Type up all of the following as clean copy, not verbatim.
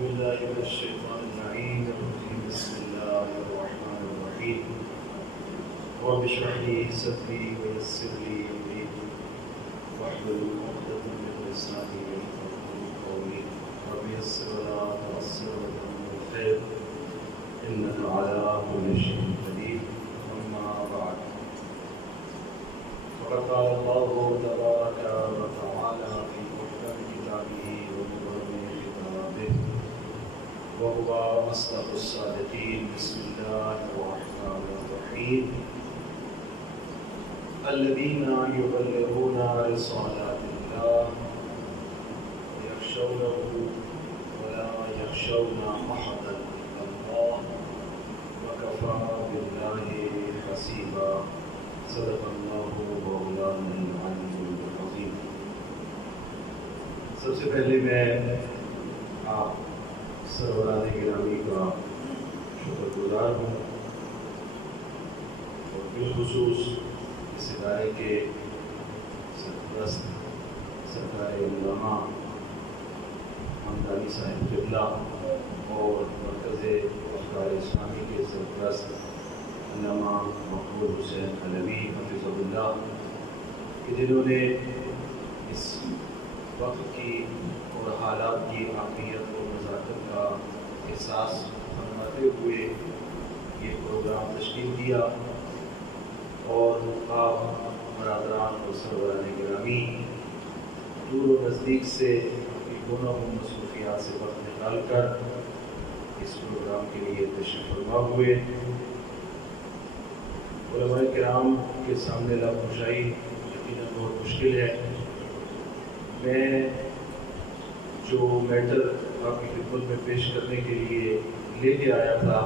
بالله من الشيطان اللعين الرجيم. بسم الله الرحمن الرحيم. رب اشرح لي صدري ويسر لي امري واحلل عقدة من لساني يفقهوا قولي. رب يسر ولا تعسر وتمم الخير انك على كل شيء قدير. اما بعد، فقد قال الله تبارك وتعالى في محكم كتابه ومبين خطابه وهو أصدق الصادقين. بسم الله الرحمن الرحيم. الذين يبلغون رسالات الله ويخشونه ولا يخشون أحدا إلا الله وكفى بالله حسيبا. صدق الله مولانا العلي العظيم. سب سے پہلے میں آپ سروران گرامی کا شکر گزار ہوں اور بالخصوص اس ادارے کے سرپرست سرکار علامہ حمدانی صاحب قبلہ اور مرکز افکار اسلامی کے سرپرست علامہ محمود حسین علوی حفظ اللہ، کہ جنہوں نے اس وقت کی اور حالات کی اہمیت اور نزاکت کا احساس فرماتے ہوئے یہ پروگرام تشکیل دیا، اور آپ برادران اور سروران گرامی دور و نزدیک سے اپنی گناہ و مصروفیات سے وقت نکال کر اس پروگرام کے لیے تشریف فرما ہوئے۔ علماء کرام کے سامنے لفظ کشائی یقیناً بہت مشکل ہے۔ میں جو میٹر آپ کی خدمت میں پیش کرنے کے لیے لے کے آیا تھا،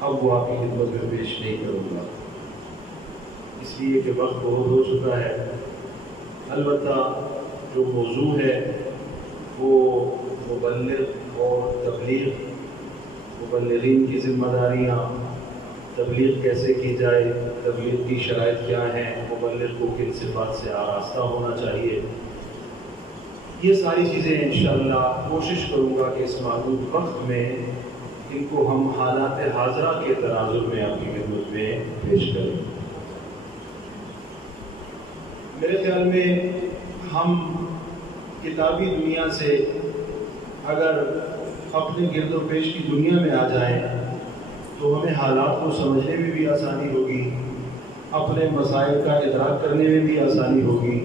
اب وہ آپ کی خدمت میں پیش نہیں کروں گا، اس لیے کہ وقت بہت ہو چکا ہے۔ البتہ جو موضوع ہے وہ مبلغ اور تبلیغ، مبلغین کی ذمہ داریاں، تبلیغ کیسے کی جائے، تبلیغ کی شرائط کیا ہیں، مبلغ کو کن صفات سے آراستہ ہونا چاہیے، یہ ساری چیزیں انشاءاللہ کوشش کروں گا کہ اس محدود وقت میں ان کو ہم حالات حاضرہ کے تناظر میں آپ کی خدمت میں پیش کریں۔ میرے خیال میں ہم کتابی دنیا سے اگر اپنے گرد و پیش کی دنیا میں آ جائیں تو ہمیں حالات کو سمجھنے میں بھی آسانی ہوگی، اپنے مسائل کا ادراک کرنے میں بھی آسانی ہوگی،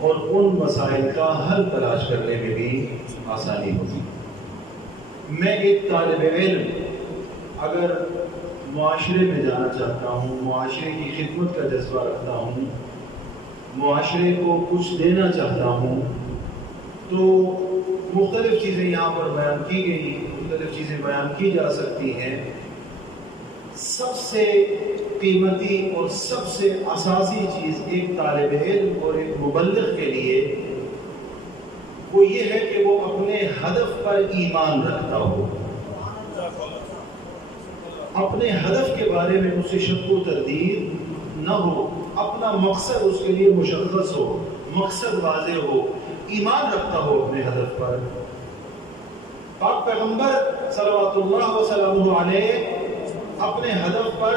اور ان مسائل کا حل تلاش کرنے میں بھی آسانی ہوگی۔ میں ایک طالب علم اگر معاشرے میں جانا چاہتا ہوں، معاشرے کی خدمت کا جذبہ رکھتا ہوں، معاشرے کو کچھ دینا چاہتا ہوں، تو مختلف چیزیں یہاں پر بیان کی گئی، مختلف چیزیں بیان کی جا سکتی ہیں۔ سب سے قیمتی اور سب سے اساسی چیز ایک طالب علم اور ایک مبلغ کے لیے وہ یہ ہے کہ وہ اپنے ہدف پر ایمان رکھتا ہو، اپنے ہدف کے بارے میں اسے شک و تردید نہ ہو، اپنا مقصد اس کے لیے مشخص ہو، مقصد واضح ہو، ایمان رکھتا ہو اپنے ہدف پر۔ پاک پیغمبر صلوات اللہ وسلم علیہ اپنے ہدف پر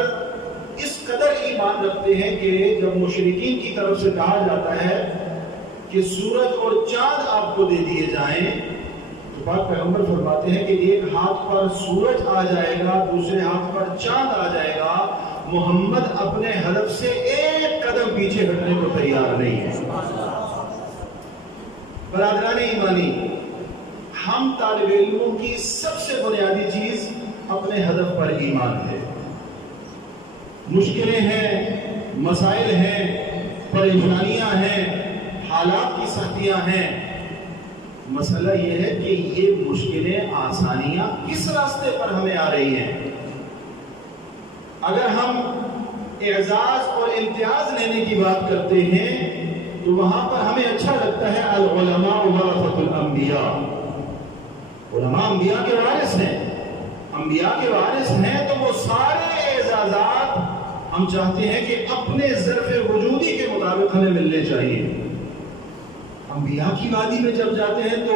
اس قدر ایمان رکھتے ہیں کہ جب مشرکین کی طرف سے کہا جاتا ہے کہ سورج اور چاند آپ کو دے دیے جائیں، تو پاک پیغمبر فرماتے ہیں کہ ایک ہاتھ پر سورج آ جائے گا، دوسرے ہاتھ پر چاند آ جائے گا، محمد اپنے ہدف سے ایک قدم پیچھے ہٹنے کو تیار نہیں ہے۔ برادران ایمانی، ہم طالب علموں کی سب سے بنیادی چیز اپنے ہدف پر ایمان ہے۔ مشکلیں ہیں، مسائل ہیں، پریشانیاں ہیں، حالات کی سختیاں ہیں، مسئلہ یہ ہے کہ یہ مشکلیں آسانیاں کس راستے پر ہمیں آ رہی ہیں۔ اگر ہم اعزاز اور امتیاز لینے کی بات کرتے ہیں تو وہاں پر ہمیں اچھا لگتا ہے العلماء ورثۃ الانبیاء، علماء انبیاء کے وارث ہیں، انبیاء کے وارث ہیں، تو وہ سارے اعزازات ہم چاہتے ہیں کہ اپنے ظرف وجودی کے مطابق ہمیں ملنے چاہیے۔ انبیاء کی وادی میں جب جاتے ہیں تو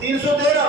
313।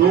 2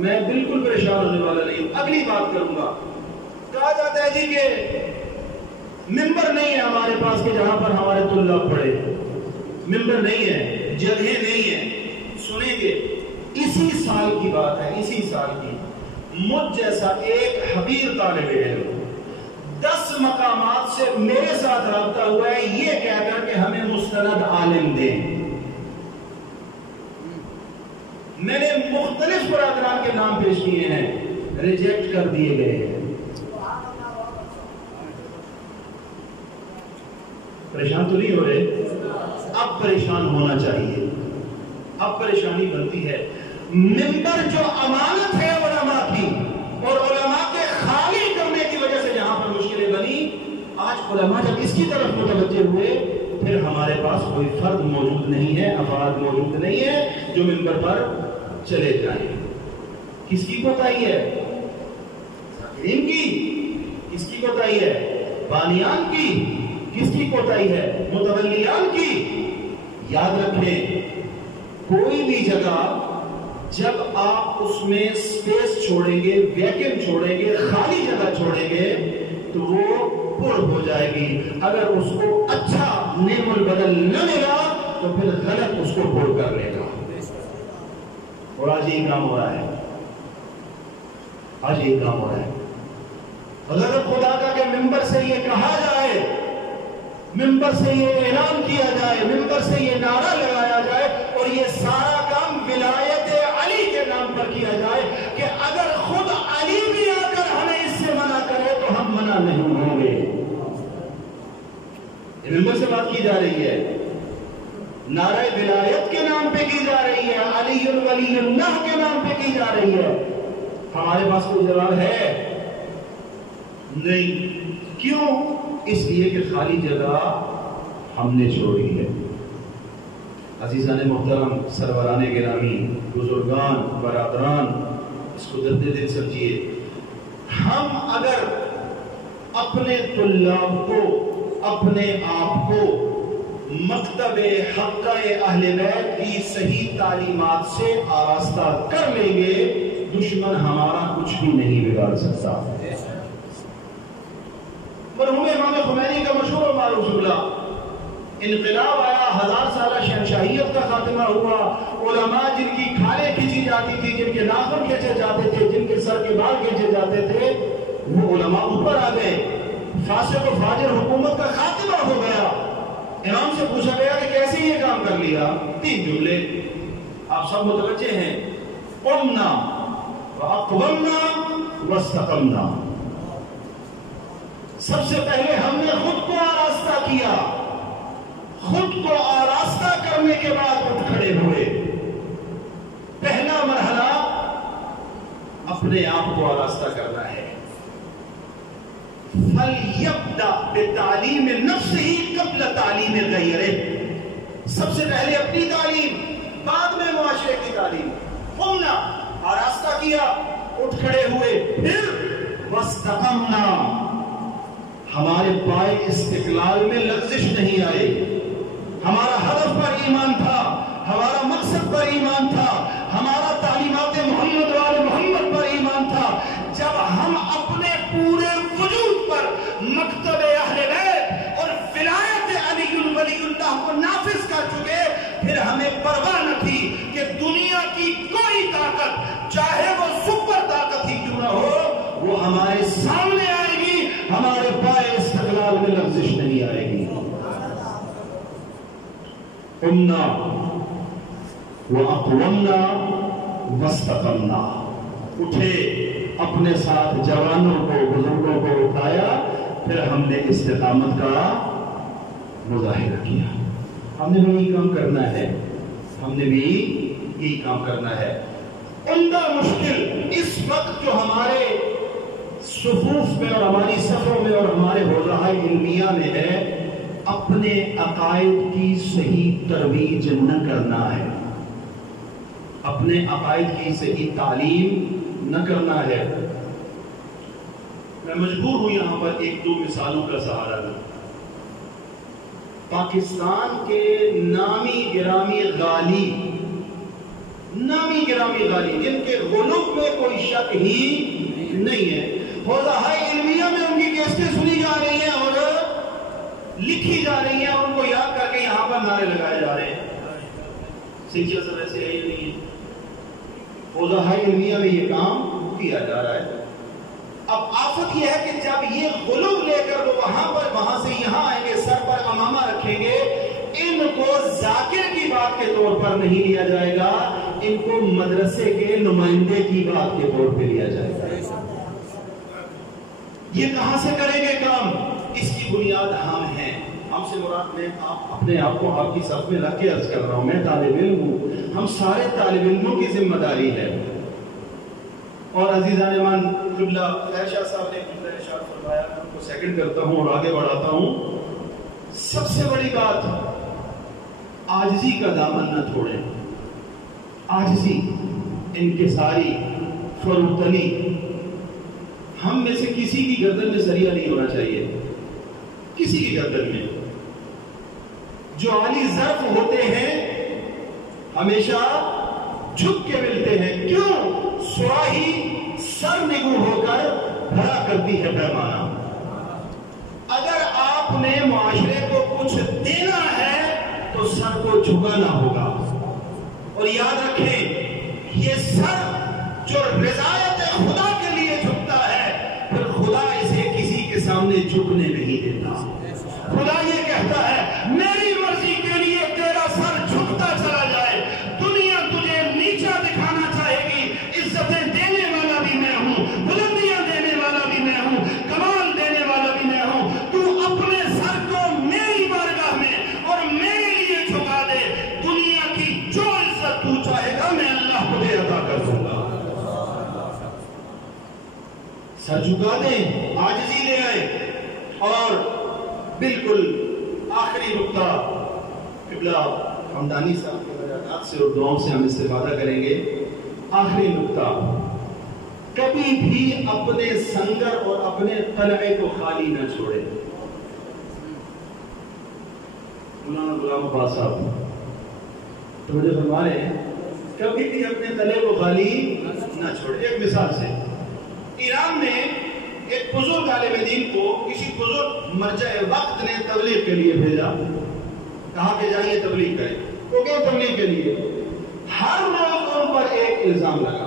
میں بالکل پریشان ہونے والا نہیں ہوں، اگلی بات کروں گا۔ کہا جاتا ہے جی کہ ممبر نہیں ہے ہمارے پاس کہ جہاں پر ہمارے طلاب پڑھے، ممبر نہیں ہے، جگہیں نہیں ہیں۔ سنیں گے، اسی سال کی بات ہے، اسی سال کی، مجھ جیسا ایک حقیر طالب علم 10 مقامات سے میرے ساتھ رابطہ ہوا ہے یہ کہہ کر کہ ہمیں مستند عالم دیں۔ میں نے مختلف برادران کے نام پیش کیے ہیں، ریجیکٹ کر دیے گئے ہیں۔ پریشان تو نہیں ہو رہے؟ اب پریشان ہونا چاہیے، اب پریشانی بنتی ہے۔ ممبر جو امانت ہے علماء کی، اور علماء کے خالی کرنے کی وجہ سے جہاں پر مشکلیں بنی، آج علماء جب اس کی طرف متوجہ ہوئے، پھر ہمارے پاس کوئی فرد موجود نہیں ہے، افراد موجود نہیں ہے جو ممبر پر چلے جائیں۔ کس کی کوتاہی ہے؟ ذاکرین کی۔ کس کی کوتاہی ہے؟ بانیان کی۔ کس کی کوتاہی ہے؟ متولیان کی۔ یاد رکھیں، کوئی بھی جگہ جب آپ اس میں سپیس چھوڑیں گے، ویکن چھوڑیں گے، خالی جگہ چھوڑیں گے تو وہ پر ہو جائے گی۔ اگر اس کو اچھا نعم البدل نہ ملا تو پھر غلط اس کو پر کر لے گا، اور آج یہ کام ہو رہا ہے، آج یہ کام ہو رہا ہے۔ اگر خدا کا کہ ممبر سے یہ کہا جائے، ممبر سے یہ اعلان کیا جائے، ممبر سے یہ نعرہ لگایا جائے، اور یہ سارا کام ولایت علی کے نام پر کیا جائے کہ اگر خود علی بھی آ کر ہمیں اس سے منع کرے تو ہم منع نہیں ہوں گے۔ ممبر سے بات کی جا رہی ہے، نعرہ ولایت کے نام پہ کی جا رہی ہے، علی ولی اللہ کے نام پہ کی جا رہی ہے۔ ہمارے پاس کوئی جواب ہے؟ نہیں۔ کیوں؟ اس لیے کہ خالی جگہ ہم نے چھوڑی ہے۔ عزیزان محترم، سروران گرامی، بزرگان، برادران، اس کو درد دل سمجھیے۔ ہم اگر اپنے طلاب کو، اپنے آپ کو مکتب حقہ اہل بیت کی صحیح تعلیمات سے آراستہ کر لیں گے، دشمن ہمارا کچھ بھی نہیں بگاڑ سکتا۔ مرحوم امام خمینی کا مشہور و معروف جملہ، انقلاب آیا، 1000 سالہ شہنشاہیت کا خاتمہ ہوا، علماء جن کی کھالیں کھینچی جاتی تھی، جن کے ناخن کھینچے جاتے تھے، جن کے سر کے بال کھینچے جاتے تھے، وہ علماء اوپر آ گئے، فاسق و فاجر حکومت کا خاتمہ ہو گیا۔ امام سے پوچھا گیا کہ کیسے یہ کام کر لیا؟ 3 جملے آپ سب متوجہ ہیں، قمنا واقومنا واستقمنا۔ سب سے پہلے ہم نے خود کو آراستہ کیا، خود کو آراستہ کرنے کے بعد اٹھ کھڑے ہوئے۔ پہلا مرحلہ اپنے آپ کو آراستہ کرنا ہے۔ فَلْيَبْدَأْ بِتَعْلِيمِ نَفْسِهِ قبل تعلیم غیرہ۔ سب سے پہلے اپنی تعلیم، بعد میں معاشرے کی تعلیم۔ قمنا، آراستہ کیا، اٹھ کھڑے ہوئے، پھر واستقمنا، ہمارے پائے استقلال میں لغزش نہیں آئے، ہمارا ہدف پر ایمان تھا، ہمارا مقصد پر ایمان تھا، ہمارا تعلیمات محمد وآل محمد پر ایمان تھا۔ جب ہم اپنے پورے وجود پر مکتب اہل بیت اور ولایت علی ولی اللہ کو نافذ کر چکے، پھر ہمیں پرواہ نہ تھی کہ دنیا کی کوئی طاقت، چاہے وہ سپر طاقت ہی کیوں نہ ہو، وہ ہمارے سامنے آئے گی، ہمارے پائے استقلال میں لغزش نہیں آئے گی۔ قمنا واقومنا واستقمنا، اٹھے، اپنے ساتھ جوانوں کو، بزرگوں کو اٹھایا، پھر ہم نے استقامت کا مظاہرہ کیا۔ ہم نے بھی یہی کام کرنا ہے، ہم نے بھی یہی کام کرنا ہے۔ عمدہ مشکل اس وقت جو ہمارے صفوف میں اور ہماری صفوں میں اور ہمارے حوزہ علمیہ میں ہے، اپنے عقائد کی صحیح ترویج نہ کرنا ہے، اپنے عقائد کی صحیح تعلیم نہ کرنا ہے۔ میں مجبور ہوں یہاں پر 1-2 مثالوں کا سہارا لوں۔ پاکستان کے نامی گرامی غالی نامی گرامی غالی جن کے غلوف میں کوئی شک ہی نہیں ہے. حوزہ علمیہ میں ان کی کیسٹیں سنی جا رہی ہیں اور لکھی جا رہی ہیں، ان کو یاد کر کے یہاں پر نعرے لگائے جا رہے ہیں. سلسلہ سب ایسے ہے یا نہیں ہے؟ حوزہ علمیہ میں یہ کام کیا جا رہا ہے. اب آفت یہ ہے کہ جب یہ غلو لے کر وہ وہاں سے یہاں آئیں گے، سر پر امامہ رکھیں گے، ان کو ذاکر کی بات کے طور پر نہیں لیا جائے گا، ان کو مدرسے کے نمائندے کی بات کے طور پہ لیا جائے گا. یہ کہاں سے کریں گے کام؟ اس کی بنیاد ہم ہیں. ہم سے مراد میں اپنے آپ کو آپ کی صف میں رکھ کے عرض کر رہا ہوں، میں طالب علم ہوں، ہم سارے طالب علموں کی ذمہ داری ہے. اور عزیزان ایمان قبلہ خیر شاہ صاحب نے قبلہ ارشاد فرمایا، میں ان کو سیکنڈ کرتا ہوں اور آگے بڑھاتا ہوں. سب سے بڑی بات، عاجزی کا دامن نہ چھوڑیں. عاجزی، انکساری، فروتنی. ہم میں سے کسی کی گردن میں سریا نہیں ہونا چاہیے، کسی کی گردن میں. جو عالی ظرف ہوتے ہیں ہمیشہ جھک کے ملتے ہیں. کیوں؟ سراہی سر نگو ہو کر بھرا کرتی ہے پیمانہ. اگر آپ نے معاشرے کو کچھ دینا ہے تو سر کو جھکانا ہوگا. اور یاد رکھیں، یہ سر جو رضایت خدا کے لیے جھکتا ہے، پھر خدا اسے کسی کے سامنے جھکنے نہیں دیتا. خدا یہ کہتا ہے، میری مرضی کے لیے تیرا سر جھکتا چلا جائے. دنیا تجھے نیچا دکھانا چاہے گی، عزتیں دینے والا بھی میں ہوں، بلندیاں دینے والا بھی میں ہوں، کمال دینے والا بھی میں ہوں. تو اپنے سر کو میری بارگاہ میں اور میرے لیے جھکا دے. دنیا کی جو عزت تو چاہے گا میں اللہ تجھے عطا کر دوں گا. سر جھکا دیں، عاجزی لے آئے. اور بالکل آخری نقطہ، قبلہ حمدانی صاحب کے بیانات سے اور دعاؤں سے ہم استفادہ کریں گے. آخری نقطہ، کبھی بھی اپنے سنگر اور اپنے قلعے کو خالی نہ چھوڑے. مولانا غلام عباس صاحب تو مجھے فرما رہے ہیں، کبھی بھی اپنے قلعے کو خالی نہ چھوڑے. ایک مثال سے، ایران میں ایک بزرگ عالم دین کو کسی بزرگ مرجع وقت نے تبلیغ کے لیے بھیجا. کہا کہ جائیے تبلیغ کریں. وہ گئے تبلیغ کے لیے. ہر روز ان پر ایک الزام لگا،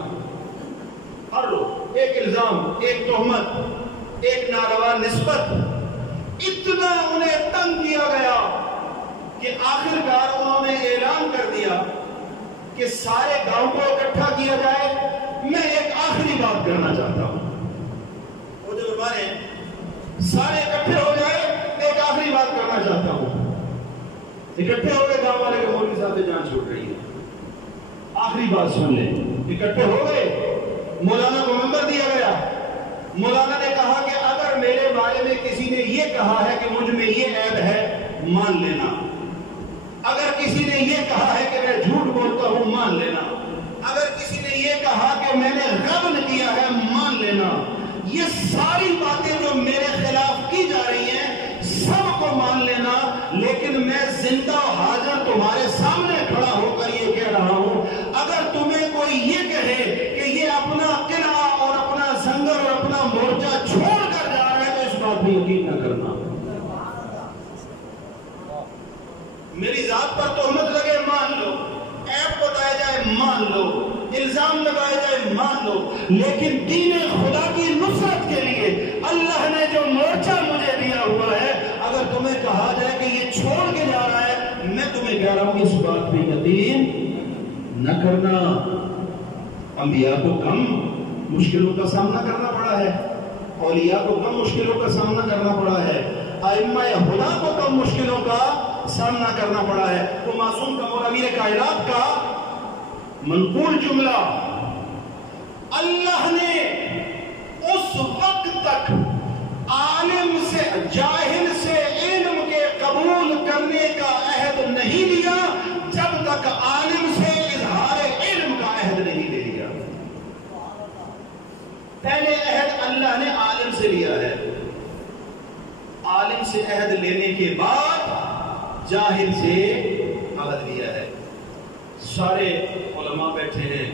ہر روز ایک الزام، ایک تہمت، ایک ناروا نسبت. اتنا انہیں تنگ کیا گیا کہ آخرکار انہوں نے اعلان کر دیا کہ سارے گاؤں کو اکٹھا کیا جائے، میں ایک آخری بات کرنا چاہتا ہوں. وہ جو فرمانے سارے اکٹھے ہو جائے، میں ایک آخری بات کرنا چاہتا ہوں. اکٹھے ہو گئے گاؤں والے کہ مولوی صاحب سے جان چھوٹ رہی ہے، آخری بات سن لیں. اکٹھے ہو گئے، مولانا کو ممبر دیا گیا. مولانا نے کہا کہ اگر میرے بارے میں کسی نے یہ کہا ہے کہ مجھ میں یہ عیب ہے، مان لینا. اگر کسی نے یہ کہا ہے کہ میں جھوٹ بولتا ہوں، مان لینا. اگر کسی نے یہ کہا کہ میں نے غبن کیا ہے، مان لینا. یہ ساری باتیں جو میرے خلاف کی جا رہی ہیں سب کو مان لینا. لیکن میں زندہ و حاضر تمہارے سامنے کھڑا ہو کر یہ کہہ رہا ہوں، اگر تمہیں کوئی یہ کہے کہ یہ اپنا قلعہ اور اپنا سنگر اور اپنا مورچہ چھوڑ کر جا رہا ہے تو اس بات پہ یقین نہ کرنا. میری ذات پر تہمت لگے، مان لو. عیب بتایا جائے، مان لو. الزام لگایا جائے، مان لو. لیکن دین خدا کی نصرت کے لیے اللہ نے جو مورچہ مجھے دیا ہوا ہے، اگر تمہیں کہا جائے کہ یہ چھوڑ کے جا رہا ہے، میں تمہیں کہہ رہا ہوں اس بات پہ یقین نہ کرنا. انبیاء کو کم مشکلوں کا سامنا کرنا پڑا ہے، اولیاء کو کم مشکلوں کا سامنا کرنا پڑا ہے، ائمہ خدا کو کم مشکلوں کا سامنا کرنا پڑا ہے. وہ معصوم کا امیر کائنات کا منقول جملہ، اللہ نے اس وقت تک عالم سے جاہل سے علم کے قبول کرنے کا عہد نہیں لیا جب تک عالم سے اظہار علم کا عہد نہیں لے لیا. پہلے عہد اللہ نے عالم سے لیا ہے، عالم سے عہد لینے کے بعد جاہل سے عہد لیا ہے. سارے علماء بیٹھے ہیں.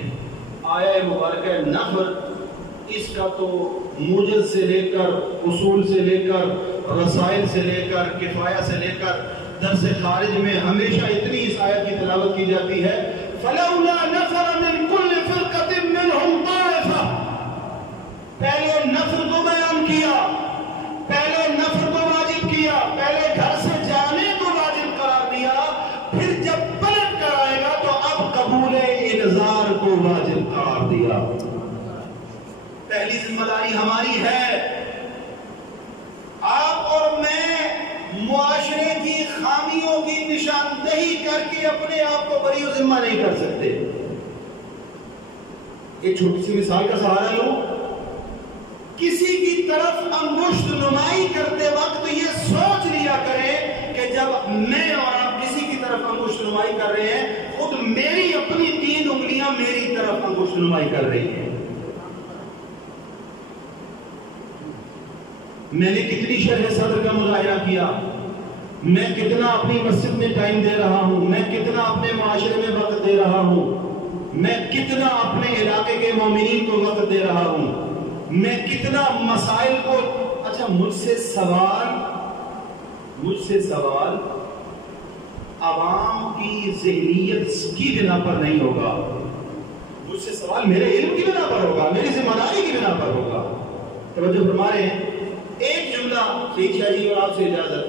آیہ مبارکہ نفر اس کا تو موجز سے لے کر اصول سے لے کر رسائل سے لے کر کفایہ سے لے کر درس خارج میں ہمیشہ اتنی اس آیت کی تلاوت کی جاتی ہے. فَلَوْلَا نَفَرَ مِن كُلِّ فِرْقَةٍ مِّنْهُمْ طَائِفَةٌ. پہلے نفر کو بیان کیا, پہلے نفر کو واجب کیا, پہلے گھر سے جانے کو واجب قرار دیا, پھر جب پلٹ کر آئے گا تو اب قبول انذار کو واجب قرار دیا. پہلی ذمہ داری ہماری ہے. آپ اور میں معاشرے کی خامیوں کی نشاندہی کر کے اپنے آپ کو بری ذمہ نہیں کر سکتے. ایک چھوٹی سی مثال کا سہارا لوں. کسی کی طرف انگشت نمائی کرتے وقت یہ سوچ لیا کریں کہ جب میں اور آپ کسی کی طرف انگشت نمائی کر رہے ہیں, خود میری اپنی 3 انگلیاں میری طرف انگشت نمائی کر رہی ہیں. میں نے کتنی شرح صدر کا مظاہرہ کیا, میں کتنا اپنی مسجد میں ٹائم دے رہا ہوں, میں کتنا اپنے معاشرے میں وقت دے رہا ہوں, میں کتنا اپنے علاقے کے مومنین کو وقت دے رہا ہوں, میں کتنا مسائل کو. اچھا مجھ سے سوال عوام کی ذہنیت کی بنا پر نہیں ہوگا, مجھ سے سوال میرے علم کی بنا پر ہوگا, میری ذمہ داری کی بنا پر ہوگا. توجہ فرما رہے ہیں. ایک جملہ شیخ شاہ جی اور آپ سے اجازت.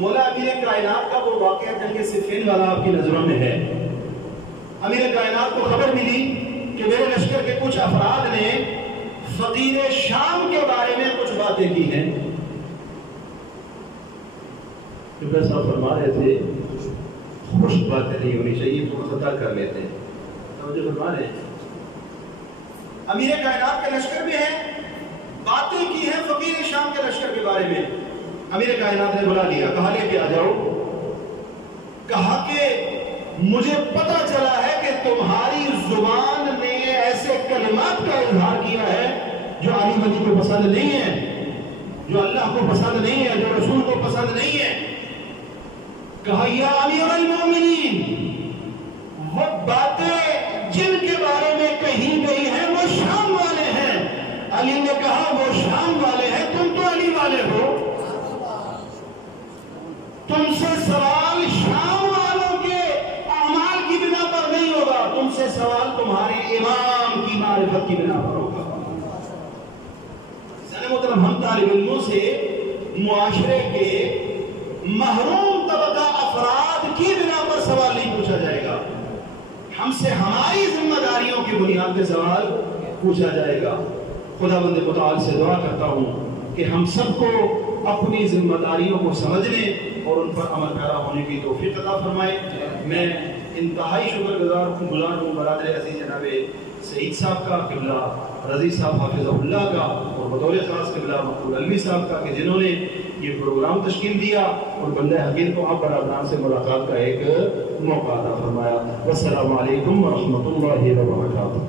مولا امیر کائنات کا وہ واقعہ جنگ صفین والا آپ کی نظروں میں ہے. امیر کائنات کو خبر ملی کہ میرے لشکر کے کچھ افراد نے فقیر شام کے بارے میں کچھ باتیں کی ہیں. جو صاحب فرما رہے تھے خوش باتیں نہیں ہونی چاہیے, تو خطا کر لیتے ہیں. توجہ فرما رہے ہیں. امیر کائنات کے لشکر بھی ہیں, باتیں کی ہیں فقیر شام کے لشکر کے بارے میں. امیر کائنات نے بلا لیا, کہا لے کے آ جاؤ. کہا کہ مجھے پتا چلا ہے کہ تمہاری زبان نے ایسے کلمات کا اظہار کیا ہے جو علی مدی کو پسند نہیں ہے, جو اللہ کو پسند نہیں ہے, جو رسول کو پسند نہیں ہے. کہا یا امیر المومنین, وہ باتیں جن کے بارے میں کہی گئی ہیں وہ شام والے ہیں. علی نے کہا وہ شام والے ہیں, تم تو علی والے ہو, تم سے سوال شام والوں کے اعمال کی بنا پر نہیں ہوگا, تم سے سوال تمہارے امام کی معرفت کی بنا پر ہوگا. محترم, ہم طالب علموں سے معاشرے کے محروم طبقہ افراد کی بنا پر سوال نہیں پوچھا جائے گا, ہم سے ہماری ذمہ داریوں کی بنیاد پہ سوال پوچھا جائے گا. خدا بند متعال سے دعا کرتا ہوں کہ ہم سب کو اپنی ذمہ داریوں کو سمجھنے اور ان پر عمل پیرا ہونے کی توفیق عطا فرمائے. میں انتہائی شکر گزار ہوں برادر عزیز جناب سعید صاحب کا, قبلہ رضی صاحب حافظ اللہ کا, اور بطور خاص قبلہ مقبول علوی صاحب کا, کہ جنہوں نے یہ پروگرام تشکیل دیا اور بندہ حقیر کو آپ برادران سے ملاقات کا ایک موقع عطا فرمایا. والسلام علیکم ورحمۃ اللہ وبرکاتہ.